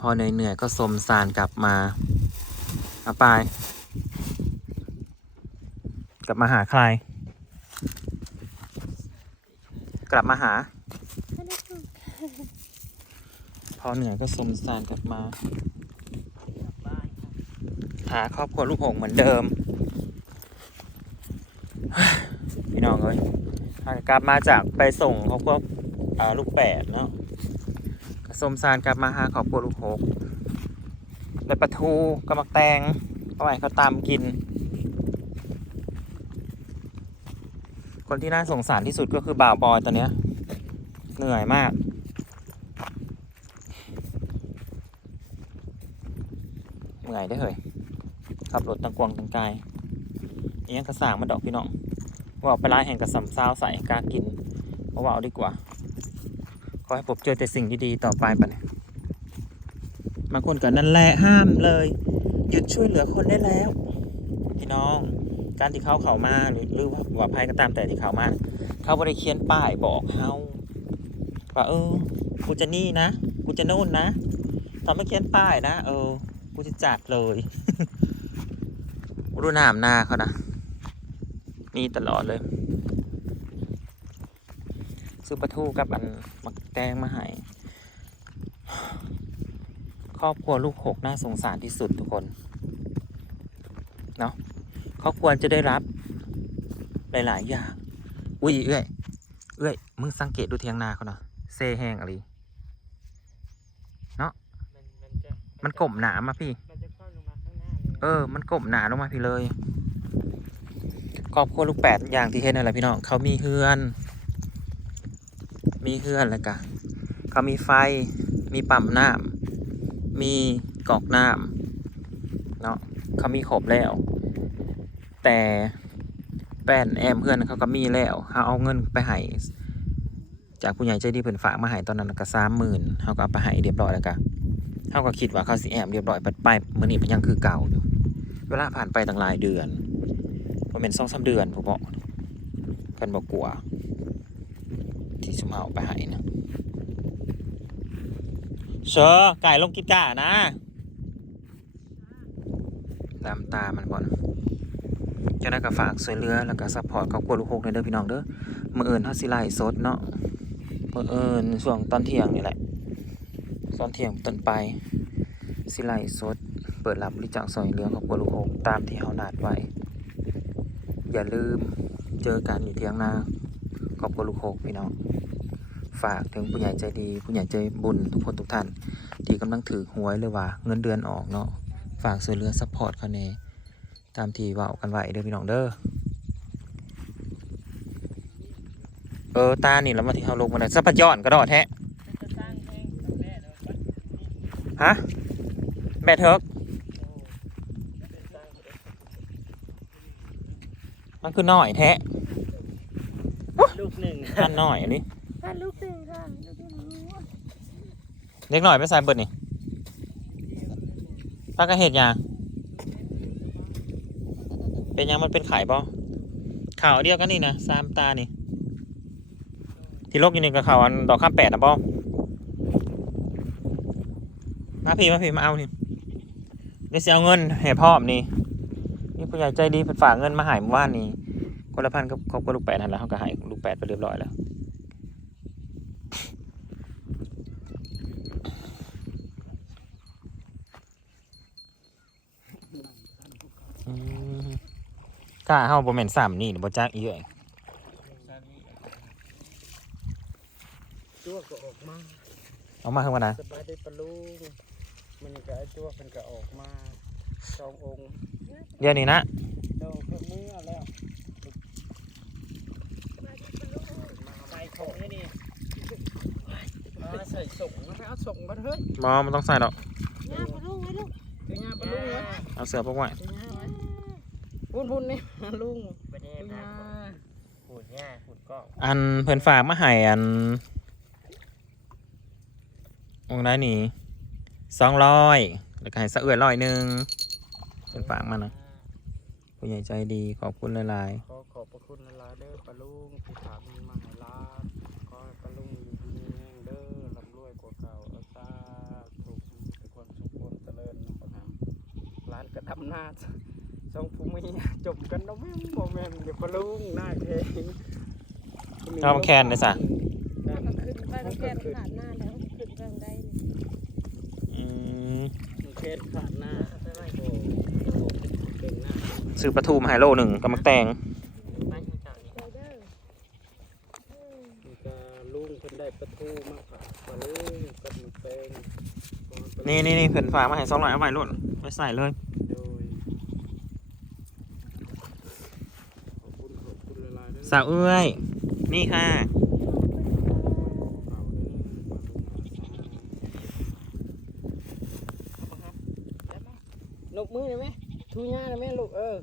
พอเหนื่อยๆก็สมสารกลับมาอาปายกลับมาหาใคร กลับมาหา พอเหนื่อยก็สมสารกลับมา หาครอบครัวลูกหงเหมือนเดิม พี่น้องเอ้ยกลับมาจากไปส่งครอบครัวลูกแปดเนาะ สมสารกลับมาหาครอบครัวลูกหกได้ปลาทูกระมักแตงเอาไว้เขาตามกิน คนที่น่าสงสารที่สุดก็คือบ่าวบอยตอนเนี้ย เหนื่อยมากเหนื่อยได้เหยขับรถตังกวงตังกายอิหยังกระสางมาดอกพี่น้องว่าเอาไปร้านแห่งกระสำซาใส่กล้ากินเพราะว่าเอาดีกว่า ขอให้ผมเจอแต่สิ่งดีๆต่อไปปะเนี่ยบางคนก็นั่นแหละห้ามเลย หยุดช่วยเหลือคนได้แล้ว พี่น้อง การที่เขาเขามาหรือหรือว่าว่าภัยก็ตามแต่ที่เขามา เขาบริเขียนป้ายบอกเฮาว่าเออ กูจะนี่นะ กูจะโน่นนะตอนไม่เขียนป้ายนะ เออ กูจะจัดเลยรู้หน้าหน้าเขานะ นี่ตลอดเลย ซื้อปลาทูกับอันมักแตงมาให้ครอบครัวลูกหกน่าสงสารที่สุดทุกคนเนาะเขาควรจะได้รับหลาย ๆ อย่าง อุ้ยเอ้ยเอ้ยมึงสังเกตดูเทียงนาเขาเนาะเซแห้งอะไรมันมันจะมันกลมหนามาพี่เข้าลงมาข้างหน้าเลยเออ มันกลมหนาลงมาพี่เลยครอบครัวลูกแปดอย่างที่เห็นนั่นแหละพี่น้องเขามีเฮือน มีเฮือนแล้วกะเขามีไฟ มีปั๊มน้ำมีกอกน้ำเนาะเขามีครบแล้ว แต่แป้นแอมเพื่อนเขาก็มีแล้วเขาเอาเงินไปให้จากผู้ใหญ่ใจดีเพิ่นฝากมาให้ตอนนั้นก็สามหมื่นเขาก็เอาไปให้เรียบร้อยแล้วกะเขาก็คิดว่าเขาสิแอมเรียบร้อยไปไปมื่อนี้มันยังคือเก่าอยู่เวลาผ่านไปตั้งหลายเดือนผมเป็นสองสามเดือนผมบอกเพิ่นบอกกลัว ที่ชุมเฮาเอาไปให้นะเชอไก่ลงกินก้านะตามตามันก่อนจะได้ก็ฝากสวยเรือแล้วก็ซัพพอร์ตครอบครัวลูกหกในเด้อพี่น้องเด้อมื่อเอิญเฮาสิไลสดเนาะมื่อเอิญช่วงตอนเที่ยงนี่แหละตอนเที่ยงต้นไปสิไลสด เปิดรับบริจาคสวยเรือครอบครัวลูกหกตามที่เฮานัดไว้ อย่าลืมเจอกันอยู่เที่ยงนา ครอบครัวลูกหกพี่น้องฝากถึงผู้ใหญ่ใจดีผู้ใหญ่ใจบุญทุกคนทุกท่าน ที่กำลังถือหวยหรือว่าเงินเดือนออกเนาะฝากซื้อเรือซัพพอร์ตเขาเนตามที่เว่ากันไว้เด้อพี่น้องเด้อเออตานี่แล้วมาที่เขาลงมาได้สัพพย้อนกระดอดแฮะมันจะแบแม่เลยวัดนี่ฮะแม่เทิกโอ้เป็นสร้างมันคือน้อยแท้ ลูกหนึ่งมันน้อยอันนี้ค่ะลูกหนึ่งค่ะลูกหนึ่งรู้ว่าเล็กหน่อยไปใส่เบิดนี่ตากระเห็ดยางเป็นยังมันเป็นไข่บ่ข่าวเดียวกันนี่นะสามตานี่ ที่ลกอยู่นี่กับข่าวอันดอกข้ามแปดนะบ่มาพี่มาพี่มาเอานี่เดี๋ยวสิเอาเงินให้พ่อมนี่นี่ผู้ใหญ่ใจดีเพิ่นฝากเงินมาใหายเมื่อวานนี้ คนละพันกับครอบครัวลูกแปดนั่นแหละเขาก็ให้ลูกแปดไปเรียบร้อยแล้วอืมกล้าเฮาบ่แม่นซ้ำนี่บ่จักอีเอ้ยจั่วก็ออกมาเอามาเพิ่นว่านะสบายได้ปะลุงมันก็ไอ้จั่วมันก็ออกมาสององค์เดี๋ยวนี้นะเดี๋ยวเพิ่มมือแล้วใส่ของนี่นี่มาใส่ส่งนะไปเอาส่งมาเถอะบ่มันต้องใส่ดอกงาปะลุงไว้ลูกไปงาปะลุงเหรอเอาเสื้อพวกไว้ไปงาไว้พุ่นพุ่นนี่ลุงไปเด้ไปนะงาขูดง่ายขูดกล้องอันเพิ่นฝากมาให้อันองค์ได้นี่200แล้วก็ให้สะเอื้อร้อยหนึงเพิ่นฝากมานะ ผู้ใหญ่ใจดีขอบคุณหลายๆขอขอบพระคุณหลายๆเด้อปลาลุงที่ถามมีมาให้ลาบขอใปลาลุงอยู่ดีมีแเด้อลำรวยกว่าเก่าอาซาถูกทุกคนสุขคนเจริญนะปามร้านกระดำนาาสองผู้มีจบกันเนาะแม่นบ่แม่นเดี๋ยวปลาลุงหน้าเทงๆน้องแคนเลยสะเอามันขึ้นไปมันแก้ขนาดหน้าแล้วขึ้นเรื่องได้นี่อืม แคนขาด ซื้อปลาทูมาให้โลหนึ่งกับมักแตงบ้านเจ้านี่ไปเด้ออืมนี่ก็ลุงเพิ่นได้ประตูมาฝากปลาลุงกับมันแปลงนี่นี่นี่เพิ่นฝากมาให้สองร้อยเอาไว้โลดไปใส่เลยโดยขอบคุณขอบคุณหลายๆเด้อสาวเอ้ยนี่ค่ะ เก่าเด้อลูกมือได้ไหมทูย่าได้ไหมลูกเออ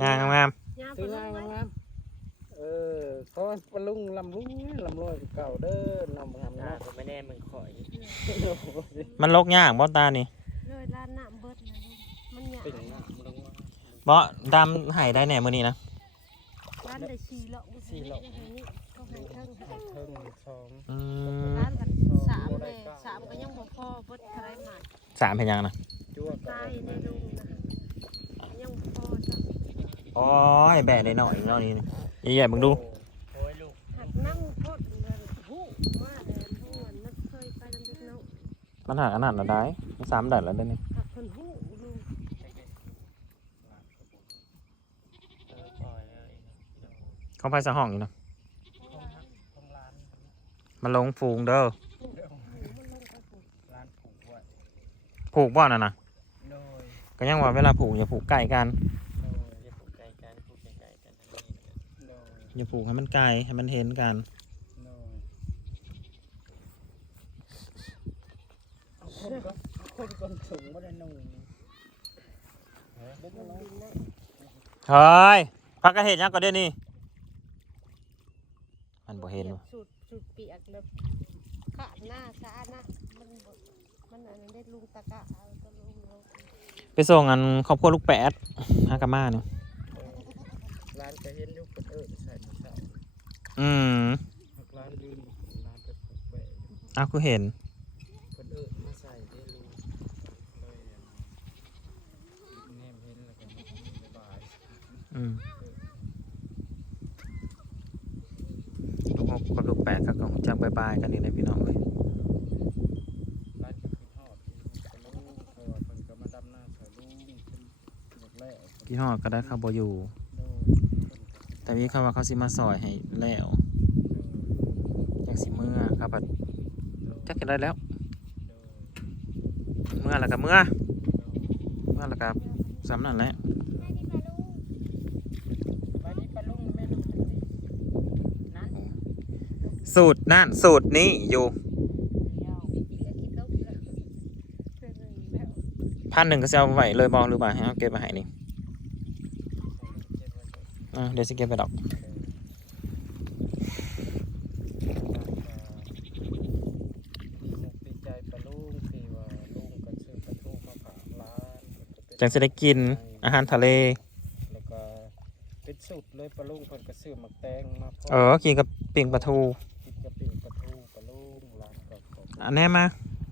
งามงาม ยาม ทู ไป ย่า ไว้ งามๆเออขอปลุงลำลุงลำรวยเก่าเด้อนำทำ หน้า นะ ผมไม่แน่มึงข่อย มันลกยากบ่ตานี่เลยร้านน้ำเบิดนะลูกมันหยาติ่งหน้ามันลงมาบ่ดำให้ได้แหน่มื้อนี้นะร้านได้สี่หลอกสี่หลอกนี่ก็ให้เทิงให้เทิงสองอืมร้านกันสามเลยสามก็ยังบ่พอเบิดใครมาสามเป็นยังนะจั่วตายในลุงนะยังบ่พอจ้ะ โอ้ยแบะได้หน่อยเนาะนี่นี่ใหญ่ๆมึงดู โอ้ยลูก หักนั่งโพดเงินหูมาเลยทุกวันนักเคยไปลำดึกเนาะ มันหักขนาดละได้มันสามดัดแล้วเด้อนี่หักคนหูลุงเออปล่อยเลยเขาไปสะห้องอยู่นะของร้านมันลงฟูงเด้อร้านผูกไว้ผูกบ่น่ะนะโดยก็ยังว่าเวลาผูกอย่าผูกใกล้กันโดยอย่าผูกไกลกันผูกไกลๆกันนี่โดยอย่าผูกให้มันไกลให้มันเห็นกัน โดยเอา คนก็เอาคนก่อนสูงบ่ได้นุ่งเฮ้ยเด็กน้อยเฮ้ยพักกระเห็นยังก็เดี๋ยวนี้มันบ่เห็นว่ะสูตรสูตรเปียกเลยขาดหน้าซานะมันบ่มันอันนั้นได้ลุงตะกะเอาตะลุงเอาไปส่งอันครอบครัวลูกแปดฮากามาเนี่ยร้านก็เห็นอยู่คนเอิ้นใส่หมูสับอืมร้านยืนร้านไปผูกแบะเอาคือเห็นคนเอิ้นมาใส่ ได้รู้เลยแนมเห็นแล้วก็บ๊ายบายอืมลูกหกกับลูกแปดก็คงจังบายบายกันนี่นะพี่น้องเลยร้านก็คือทอดก็รู้เพราะว่าเพิ่นก็มาดำนาใส่ลุงเพิ่นอยากแล่พี่ห่อก็ได้ข้าบอยู่ โดยแต่มีคำว่าเขาสิมาซอยให้แล้วจากสิเมื่อครับบัดจักกันได้แล้ว เมื่อแล้วก็เมื่อ เมื่อแล้วก็สำนั่นแหละสูตรนั่นสูตรนี้อยู่พันหนึ่งก็จะเอาไว้เลยบอกหรือเปล่าให้เอาเก็บมาให้นี่เดี๋ยวสิเก็บไปดอก ดีใจปลาลุงที่ว่าลุงก็ซื้อปลาทูมาฝากร้าน จังจะได้กินอาหารทะเล แล้วก็เป็นสูตรเลยปลาลุงเพิ่นก็ซื้อหมักแตงมาพร้เออกินกับปิ่งปลาทูกินกะปิปลาทูปลาลุงร้านก็ขอบคุณอันแน่มา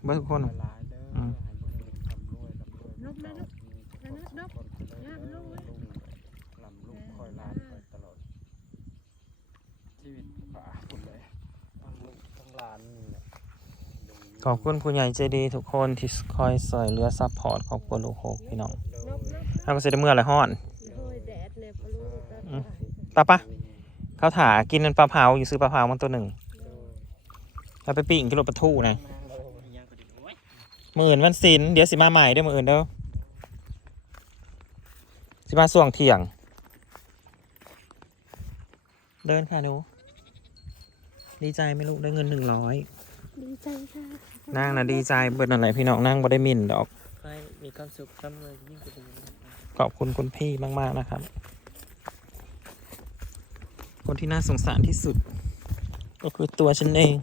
เบิดทุกคน หลายๆเด้ออ ม ให้ลุงทำรวยร่ำรวย นกนะลูก มีทุกคนทุกคนเด้อลุงลำลุงคอยร้านไปตลอดชีวิตป่าคนเลยทั้งลูกทั้งหลานนี่แหละ ขอบคุณผู้ใหญ่ใจดีทุกคนที่คอยสอยเหลือซัพพอร์ตครอบครัวลูกหกพี่น้องนกนกถ้าก็เสได็จเมื่อไรฮ้อนโดยแดดเลยปะลูกตาอืมปะปะเขาถากินเป็นปลาเผาอยู่ซื้อปลาเผามันตัวหนึ่งแล้วไปปิ้งกิโลปลาทูนะยังก็ดีโอ้ยมืออื่นวันศิลเดี๋ยวสิมาใหม่เด้อมืออื่นเด้อสิมาส่วงเที่ยง เดินค่ะหนูดีใจไหมลูกได้เงินหนึ่งร้อย ดีใจค่ะนั่งนะดีใจเบิดอะไรพี่น้องนั่งบ่ได้หมินดอกใครมีความสุขทำเลยยิ่งกว่าดีขอบคุณคุณพี่มากๆนะครับ คนที่น่าสงสารที่สุด ก็คือตัวฉันเอง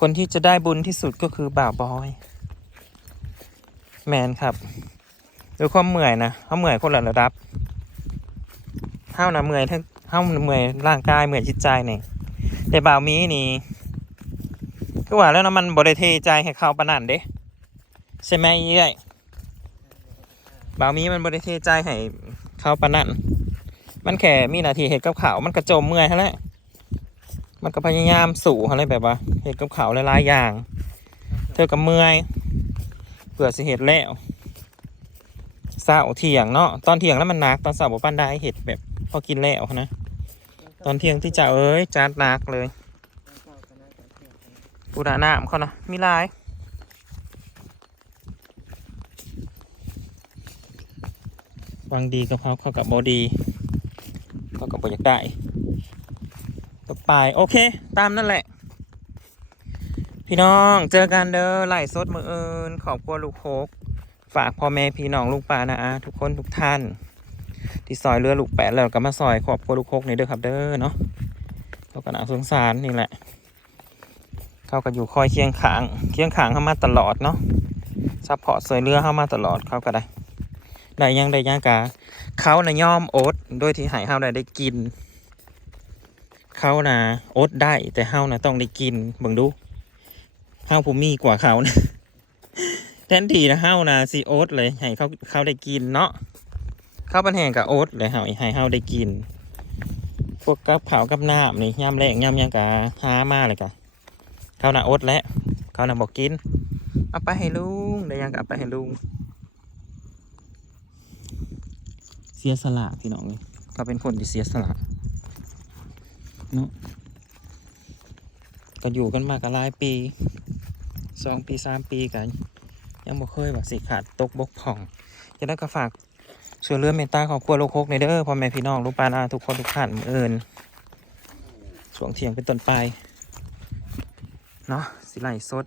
คนที่จะได้บุญที่สุดก็คือบ่าวบอย แมนครับดูความเมื่อยนะเขาเมื่อยคนละระดับเท่านะเมื่อยทั้งเท่าเมื่อยร่างกายเมื่อยจิตใจเนี่ยแต่บ่าวมีนี่ คือว่าแล้วนะมันบริเทใจให้เขาปนนันเด้ใช่ไหมเอ้ยบาวมีมันบริเทใจให้เขาปนนั่นมันแค่มีหนาทีเห็ดกับขาวมันกระโจมเมื่อยฮะแหละมันก็พยายามสู่อะไรแบบว่าเห็ดกับขาวหลายๆอย่าง เธอกับเมื่อยเผื่อสิเห็ดแล้วเศร้าเที่ยงเนาะตอนเที่ยงแล้วมันนักตอนเสาร์บ่ปันได้เห็ดแบบพอกินแล้วนะตอนเที่ยงที่จะเอ้ยจานนักเลย ปูดาน้ำเขานะมีลายวางดีกับเขาเขากับบอดีเขากับบอยากได้ต่อไปโอเค ตามนั่นแหละ พี่น้องเจอกันเด้อไล่สดมือเอินขอบคุณลูกโคกฝากพ่อแม่พี่น้องลูกปลานะอาทุกคนทุกท่าน ที่ซอยเรือลูกแปดแล้วก็มาซอยขอบคุณลูกโคกนี่เด้อครับเด้อเนาะเขาก็น่าสงสารนี่แหละ เขาก็อยู่คอยเคียงขางเคียงขางเข้ามาตลอดเนาะซัพพอร์ตซอยเรือเข้ามาตลอดเขาก็ได้ได้ยังได้ยังกะเขาน่ะย่อมโอ๊ตโดยที่หายเฮาได้ได้กิน เขาน่ะโอ๊ตได้แต่เฮาน่ะต้องได้กินเบิ่งดูเฮาผู้มีกว่าเขานะแทนที่นะเฮาน่ะสิโอ๊ตเลยให้เขาเขาได้กินเนาะเข้าปันแห้งกับโอ๊ตเลยเฮาให้เฮาได้กิน พวกกับเผากับน้ำนี่ย่ำแรงย่ำยังกะหามาเลยกะ เขาน่ะโอ๊ตแล้วเขาน่ะบอกกินเอาไปให้ลุงได้ยังกะเอาไปให้ลุงเสียสละพี่น้องเลยเขาเป็นคนที่เสียสละเนาะก็อยู่กันมากหลายปีสองปีสามปีกัน ยังบ่เคยว่าสิขาดตกบกพร่องจะได้ก็ฝากส่วนเรือเมตตาของครัวโลกโคกในเด้อพ่อแม่พี่น้องลูกปลานาทุกคนทุกท่านมื้อเอิญช่วงเที่ยงเป็นต้นไป เนาะสิไลสด